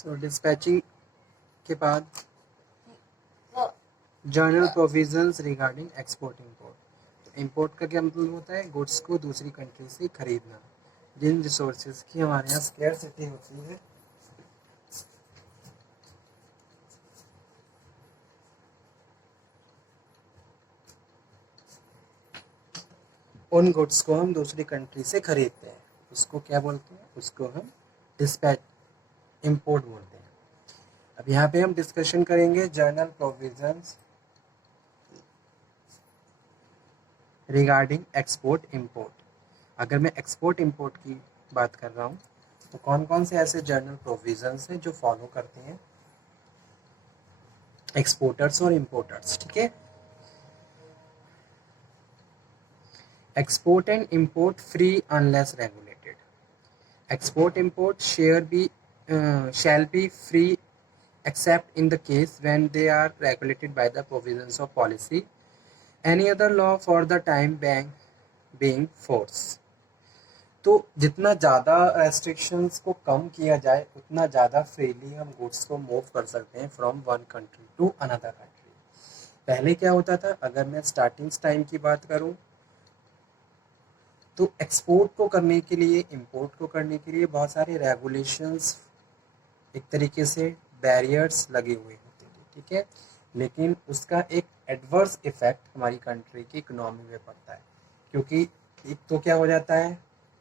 सो dispatching के बाद general provisions regarding export import. Import का क्या मतलब होता है? गुड्स को दूसरी कंट्री से खरीदना जिन रिसोर्सेज की हमारे यहाँ स्कैरसिटी होती है उन गुड्स को हम दूसरी कंट्री से खरीदते हैं, उसको क्या बोलते हैं? उसको हम डिस्पैच इंपोर्ट बोलते हैं। अब यहाँ पे हम डिस्कशन करेंगे general provisions regarding export import. अगर मैं एक्सपोर्ट इंपोर्ट की बात कर रहा हूँ तो कौन कौन से ऐसे जनरल प्रोविजंस हैं जो फॉलो करते हैं एक्सपोर्टर्स और इंपोर्टर्स। ठीक है, export and import free unless regulated. Export import shall be free except in the case when they are regulated by the provisions of policy any other law for the time being force। तो जितना ज़्यादा restrictions को कम किया जाए उतना ज़्यादा freely हम goods को मूव कर सकते हैं from one country to another country. पहले क्या होता था, अगर मैं स्टार्टिंग टाइम की बात करूं तो एक्सपोर्ट को करने के लिए, इंपोर्ट को करने के लिए बहुत सारे रेगुलेशंस, एक तरीके से बैरियर्स लगे हुए होते थे। ठीक है, लेकिन उसका एक एडवर्स इफेक्ट हमारी कंट्री की इकोनॉमी में पड़ता है, क्योंकि एक तो क्या हो जाता है,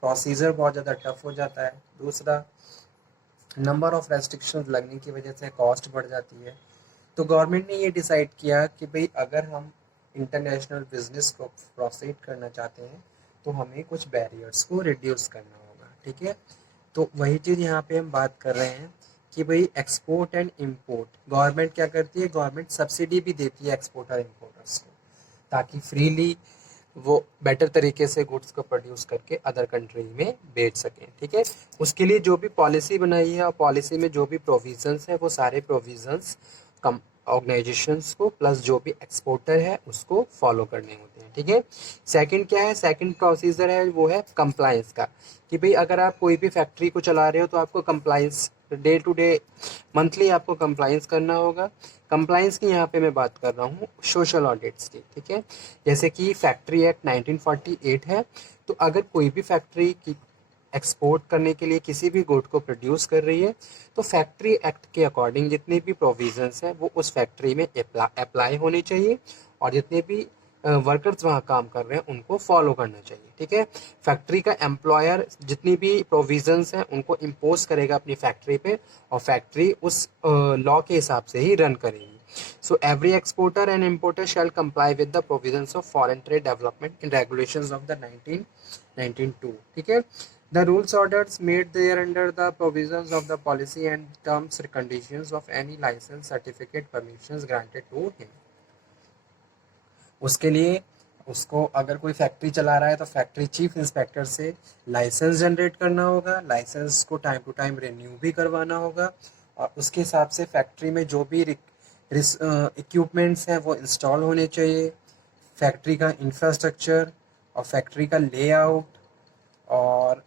प्रोसीजर बहुत ज़्यादा टफ हो जाता है, दूसरा नंबर ऑफ रेस्ट्रिक्शंस लगने की वजह से कॉस्ट बढ़ जाती है। तो गवर्नमेंट ने ये डिसाइड किया कि भाई अगर हम इंटरनेशनल बिजनेस को प्रोसीड करना चाहते हैं तो हमें कुछ बैरियर्स को रिड्यूस करना होगा। ठीक है, तो वही चीज़ यहाँ पे हम बात कर रहे हैं कि भाई एक्सपोर्ट एंड इंपोर्ट, गवर्नमेंट क्या करती है, गवर्नमेंट सब्सिडी भी देती है एक्सपोर्टर इंपोर्टर्स को, ताकि फ्रीली वो बेटर तरीके से गुड्स को प्रोड्यूस करके अदर कंट्री में बेच सकें। ठीक है, उसके लिए जो भी पॉलिसी बनाई है और पॉलिसी में जो भी प्रोविजंस है वो सारे प्रोविजंस कम ऑर्गेनाइजेशंस को प्लस जो भी एक्सपोर्टर है उसको फॉलो करने होते हैं। ठीक है, सेकंड क्या है, सेकंड प्रोसीजर है वो है कंप्लायंस का, कि भाई अगर आप कोई भी फैक्ट्री को चला रहे हो तो आपको compliance day to day monthly आपको कंप्लायंस करना होगा। कंप्लायंस की यहाँ पे मैं बात कर रहा हूँ सोशल ऑडिट्स की। ठीक है, जैसे कि फैक्ट्री एक्ट 1948 है, तो अगर कोई भी फैक्ट्री की एक्सपोर्ट करने के लिए किसी भी गुड को प्रोड्यूस कर रही है तो फैक्ट्री एक्ट के अकॉर्डिंग जितने भी प्रोविजंस हैं वो उस फैक्ट्री में अप्लाई होने चाहिए और जितने भी वर्कर्स वहाँ काम कर रहे हैं उनको फॉलो करना चाहिए। ठीक है, फैक्ट्री का एम्प्लॉयर जितनी भी प्रोविजंस हैं उनको इम्पोज करेगा अपनी फैक्ट्री पे और फैक्ट्री उस लॉ के हिसाब से ही रन करेगी। So every exporter and importer shall comply with the provisions of Foreign Trade Development and Regulations of the 1992. ठीक है, the rules orders made there under the provisions of the policy and terms and conditions of any license, certificate, permissions granted to him। उसके लिए उसको अगर कोई factory चला रहा है तो फैक्ट्री चीफ इंस्पेक्टर से लाइसेंस जनरेट करना होगा, लाइसेंस को टाइम टू टाइम रिन्यू भी करवाना होगा और उसके हिसाब से फैक्ट्री में जो भी इक्विपमेंट्स हैं वो इंस्टॉल होने चाहिए, फैक्ट्री का इंफ्रास्ट्रक्चर और फैक्ट्री का लेआउट और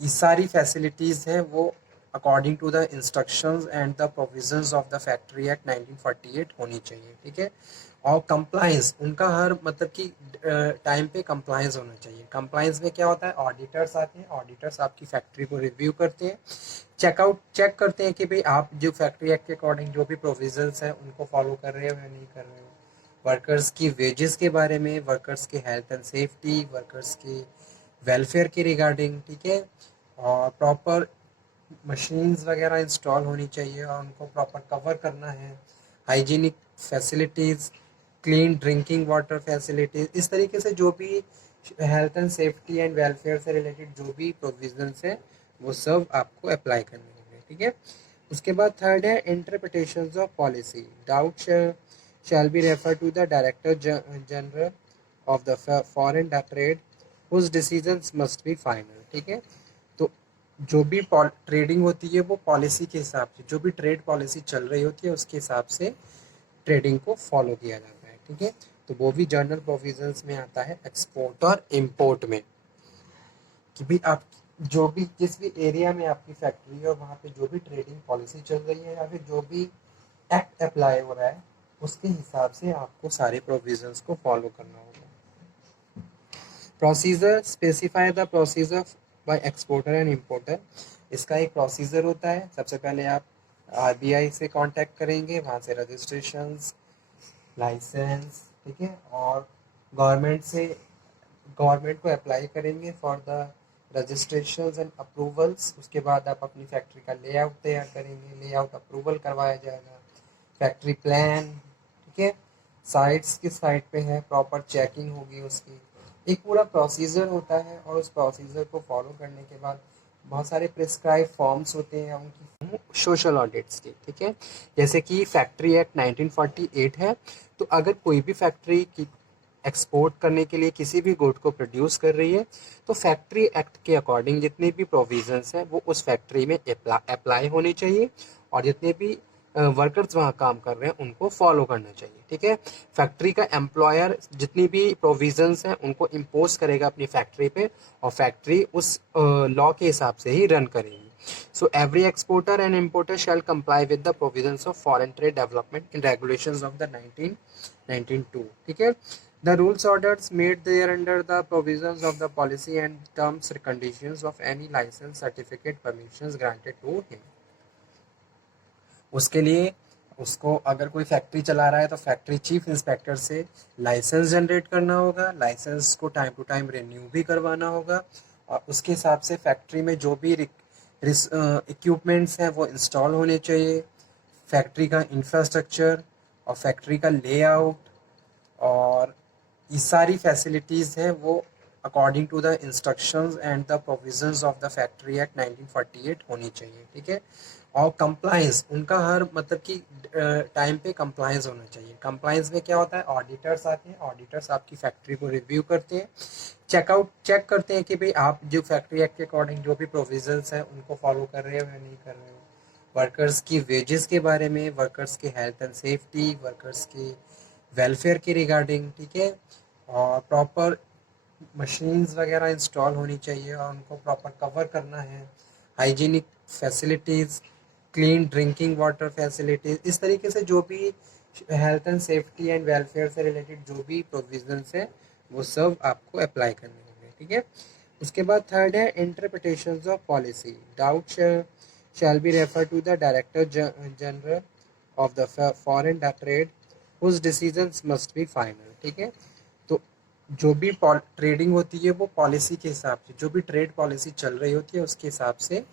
ये सारी फैसिलिटीज़ हैं वो according to the instructions and the provisions of the factory act 1948 होनी चाहिए। ठीक है, और कंप्लायंस उनका हर मतलब कि टाइम पे कंप्लायंस होना चाहिए। कंप्लायंस में क्या होता है, ऑडिटर्स आते हैं, ऑडिटर्स आपकी फैक्ट्री को रिव्यू करते हैं, चेक करते हैं कि भाई आप जो फैक्ट्री एक्ट के अकॉर्डिंग जो भी प्रोविजंस हैं उनको फॉलो कर रहे हो या नहीं कर रहे हो, वर्कर्स की वेजेस के बारे में, वर्कर्स के हेल्थ एंड सेफ्टी, वर्कर्स के वेलफेयर के रिगार्डिंग। ठीक है, और प्रॉपर मशीन्स वगैरह इंस्टॉल होनी चाहिए और उनको प्रॉपर कवर करना है, hygienic facilities, clean drinking water facilities, इस तरीके से जो भी health and safety and welfare से रिलेटेड जो भी प्रोविजंस है वो सब आपको अप्लाई करने होंगे। ठीक है, उसके बाद थर्ड है interpretations of policy. Doubt shall be refer to the director general of the foreign trade whose decisions must be final. ठीक है, तो जो भी ट्रेडिंग होती है वो पॉलिसी के हिसाब से, जो भी ट्रेड पॉलिसी चल रही होती है उसके हिसाब से ट्रेडिंग को फॉलो किया जाता है। ठीक है, तो वो भी जनरल प्रोविजंस में आता है एक्सपोर्ट और इंपोर्ट में, कि भाई आप जो भी जिस भी एरिया में आपकी फैक्ट्री है और वहाँ पे जो भी ट्रेडिंग पॉलिसी चल रही है या फिर जो भी एक्ट अप्लाई हो रहा है उसके हिसाब से आपको सारे प्रोविजंस को फॉलो करना होगा। Procedure specify the procedure bye exporter and importer. इसका एक प्रोसीजर होता है। सबसे पहले आप आरबीआई से कांटेक्ट करेंगे, वहाँ से रजिस्ट्रेशंस, लाइसेंस, ठीक है, और गवर्नमेंट से गवर्नमेंट को अप्लाई करेंगे for the registrations and approvals. उसके बाद आप अपनी फैक्ट्री का लेआउट तैयार करेंगे, लेआउट अप्रूवल करवाया जाएगा, फैक्ट्री प्लान, ठीक है, साइट्स किस साइट पे है, प्रॉपर चेकिंग होगी उसकी। एक पूरा प्रोसीजर होता है और उस प्रोसीजर को फॉलो करने के बाद बहुत सारे प्रिस्क्राइब फॉर्म्स होते हैं उनकी सोशल ऑडिट्स के, ठीक है। जैसे कि फैक्ट्री एक्ट 1948 है, तो अगर कोई भी फैक्ट्री की एक्सपोर्ट करने के लिए किसी भी गुड को प्रोड्यूस कर रही है तो फैक्ट्री एक्ट के अकॉर्डिंग जितने भी प्रोविजंस हैं वो उस फैक्ट्री में अप्लाई होने चाहिए और जितने भी वर्कर्स वहाँ काम कर रहे हैं उनको फॉलो करना चाहिए, ठीक है। फैक्ट्री का एम्प्लॉयर जितनी भी प्रोविजंस हैं उनको इम्पोज करेगा अपनी फैक्ट्री पे और फैक्ट्री उस लॉ के हिसाब से ही रन करेगी। So every exporter and importer shall comply with the provisions of Foreign Trade Development and Regulations of the 1992, ठीक है। The rules orders made there under the provisions of the policy and terms and conditions of any license, certificate, permissions granted to him। उसके लिए उसको अगर कोई factory चला रहा है तो फैक्ट्री चीफ इंस्पेक्टर से लाइसेंस जनरेट करना होगा, लाइसेंस को टाइम टू टाइम रिन्यू भी करवाना होगा और उसके हिसाब से फैक्ट्री में जो भी इक्विपमेंट्स हैं वो इंस्टॉल होने चाहिए। फैक्ट्री का इंफ्रास्ट्रक्चर और फैक्ट्री का लेआउट और ये सारी फैसिलिटीज़ हैं वो according to the instructions and the provisions of the factory act 1948 होनी चाहिए, ठीक है। और कंप्लायंस उनका हर मतलब कि टाइम पे कंप्लायंस होना चाहिए। कंप्लायंस में क्या होता है, ऑडिटर्स आते हैं, ऑडिटर्स आपकी फैक्ट्री को रिव्यू करते हैं, चेक करते हैं कि भाई आप जो फैक्ट्री एक्ट के अकॉर्डिंग जो भी प्रोविजंस हैं उनको फॉलो कर रहे हो या नहीं कर रहे हो। वर्कर्स की वेजेस के बारे में, वर्कर्स के हेल्थ एंड सेफ्टी, वर्कर्स के वेलफेयर के रिगार्डिंग, ठीक है। और प्रॉपर मशीन्स वगैरह इंस्टॉल होनी चाहिए और उनको प्रॉपर कवर करना है। Hygienic facilities, clean drinking water facilities, इस तरीके से जो भी health and safety and welfare से रिलेटेड जो भी प्रोविजंस है वो सब आपको अप्लाई करने होंगे, ठीक है। उसके बाद थर्ड है interpretations of policy. Doubt shall be referred to the Director General of the Foreign Trade whose decisions must be final, ठीक है। तो जो भी ट्रेडिंग होती है वो पॉलिसी के हिसाब से, जो भी ट्रेड पॉलिसी चल रही होती है उसके हिसाब से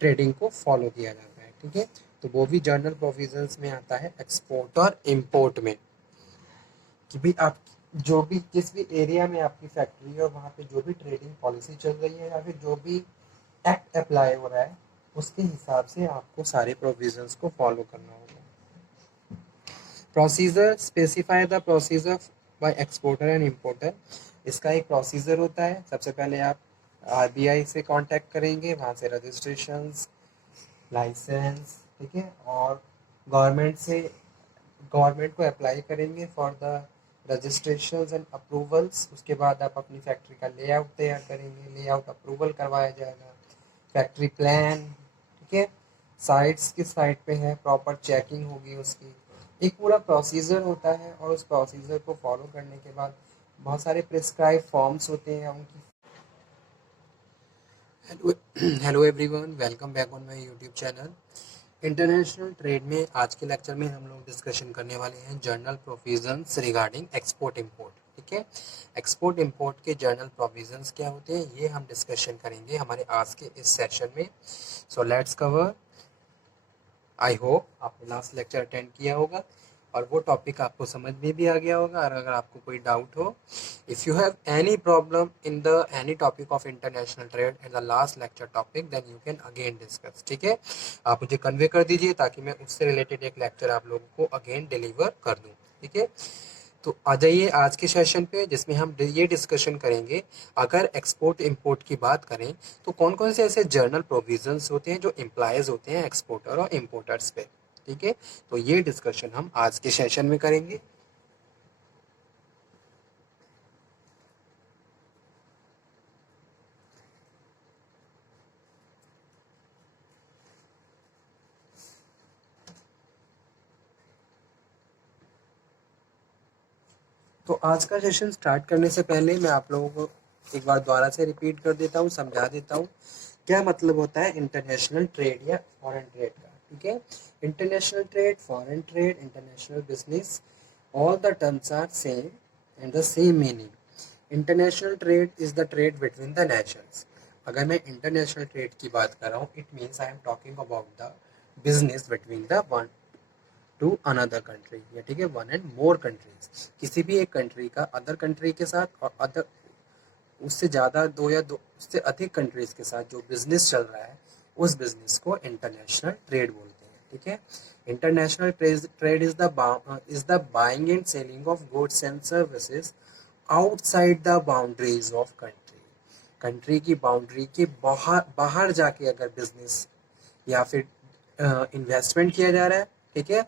ट्रेडिंग को फॉलो किया जाता है, ठीक है। तो वो भी जर्नल प्रोविजंस में आता है एक्सपोर्ट और इम्पोर्ट में कि भाई आप जो भी जिस भी एरिया में आपकी फैक्ट्री है और वहाँ पे जो भी ट्रेडिंग पॉलिसी चल रही है या फिर जो भी एक्ट अप्लाई हो रहा है उसके हिसाब से आपको सारे प्रोविजंस को फॉलो करना होगा। Procedure specify the procedure bye exporter and importer. इसका एक प्रोसीजर होता है। सबसे पहले आप आरबीआई से कांटेक्ट करेंगे, वहाँ से रजिस्ट्रेशंस, लाइसेंस, ठीक है, और गवर्नमेंट को अप्लाई करेंगे for the registrations and approvals. उसके बाद आप अपनी फैक्ट्री का लेआउट तैयार करेंगे, लेआउट अप्रूवल करवाया जाएगा, फैक्ट्री प्लान, ठीक है, साइट्स किस साइट पे है, प्रॉपर चेकिंग होगी उसकी। एक पूरा प्रोसीजर होता है और उस प्रोसीजर को फॉलो करने के बाद बहुत सारे प्रिस्क्राइब फॉर्म्स होते हैं उनकी। Hello everyone, welcome back on my YouTube channel. International trade में आज के लेक्चर में हम लोग डिस्कशन करने वाले हैं journal provisions regarding export import, ठीक है। एक्सपोर्ट इंपोर्ट के जर्नल प्रोविजंस क्या होते हैं ये हम डिस्कशन करेंगे हमारे आज के इस सेशन में। So let's cover. I hope आपने लास्ट लेक्चर अटेंड किया होगा और वो टॉपिक आपको समझ में भी आ गया होगा। और अगर आपको कोई डाउट हो, if you have any problem in the any topic of international trade in the last lecture topic then you can again discuss, ठीक है। आप मुझे कन्वे कर दीजिए ताकि मैं उससे रिलेटेड एक लेक्चर आप लोगों को अगेन डिलीवर कर दूँ, ठीक है। तो आ जाइए आज के सेशन पे जिसमें हम ये डिस्कशन करेंगे अगर एक्सपोर्ट इंपोर्ट की बात करें तो कौन कौन से ऐसे जर्नल प्रोविजंस होते हैं जो इम्प्लाइज होते हैं एक्सपोर्टर और इम्पोर्टर्स पे, ठीक है। तो ये डिस्कशन हम आज के सेशन में करेंगे। तो आज का सेशन स्टार्ट करने से पहले मैं आप लोगों को एक बार दोबारा से रिपीट कर देता हूँ, समझा देता हूँ क्या मतलब होता है इंटरनेशनल ट्रेड या फॉरेन ट्रेड का। ठीक है, international trade, foreign trade, international business, all the terms are same and the same meaning. International trade is the trade between the nations. अगर मैं इंटरनेशनल ट्रेड की बात कर रहा हूँ, it means I am talking about the business between the one to another country, या ठीक है, वन एंड मोर कंट्रीज। किसी भी एक कंट्री का अदर कंट्री के साथ और अदर उससे ज़्यादा दो या दो उससे अधिक कंट्रीज के साथ जो बिजनेस चल रहा है, उस बिजनेस को इंटरनेशनल ट्रेड बोलते हैं। ठीक है, international trade is the buying and selling of goods and services outside the boundaries of country. Country की बाउंड्री के बाहर बाहर जाके अगर बिजनेस या फिर इन्वेस्टमेंट किया जा रहा है, ठीक है,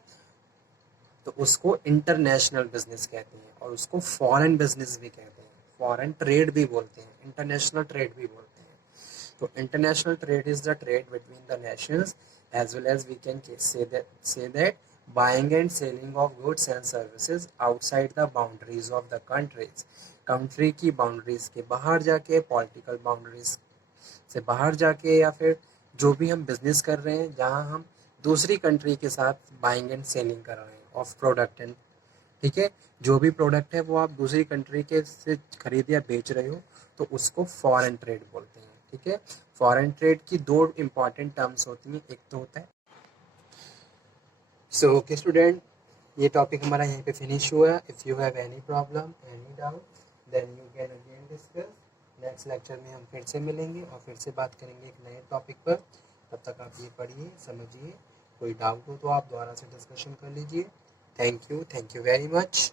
तो उसको इंटरनेशनल बिजनेस कहते हैं और उसको फॉरेन बिजनेस भी कहते हैं, फॉरेन ट्रेड भी बोलते हैं, इंटरनेशनल ट्रेड भी बोलते हैं। तो international trade is the trade between the Nations as well as we can say that buying and selling of goods and services outside the boundaries of the countries। Country की boundaries के बाहर जाके, political boundaries से बाहर जाके, या फिर जो भी हम बिजनेस कर रहे हैं जहाँ हम दूसरी कंट्री के साथ बाइंग एंड सेलिंग कर रहे हैं ऑफ प्रोडक्ट एंड, ठीक है, जो भी प्रोडक्ट है वो आप दूसरी कंट्री के से खरीद या बेच रहे हो, तो उसको फॉरेन ट्रेड बोलते हैं। ठीक है, फॉरेन ट्रेड की दो इम्पॉर्टेंट टर्म्स होती हैं, एक तो होता है सो ओके स्टूडेंट, ये टॉपिक हमारा यहीं पे फिनिश हुआ। If you have any problem, any doubt, then you can again discuss. Next lecture में हम फिर से मिलेंगे और फिर से बात करेंगे एक नए टॉपिक पर। तब तक आप ये पढ़िए, समझिए, कोई डाउट हो तो आप दोबारा से डिस्कशन कर लीजिए। Thank you very much.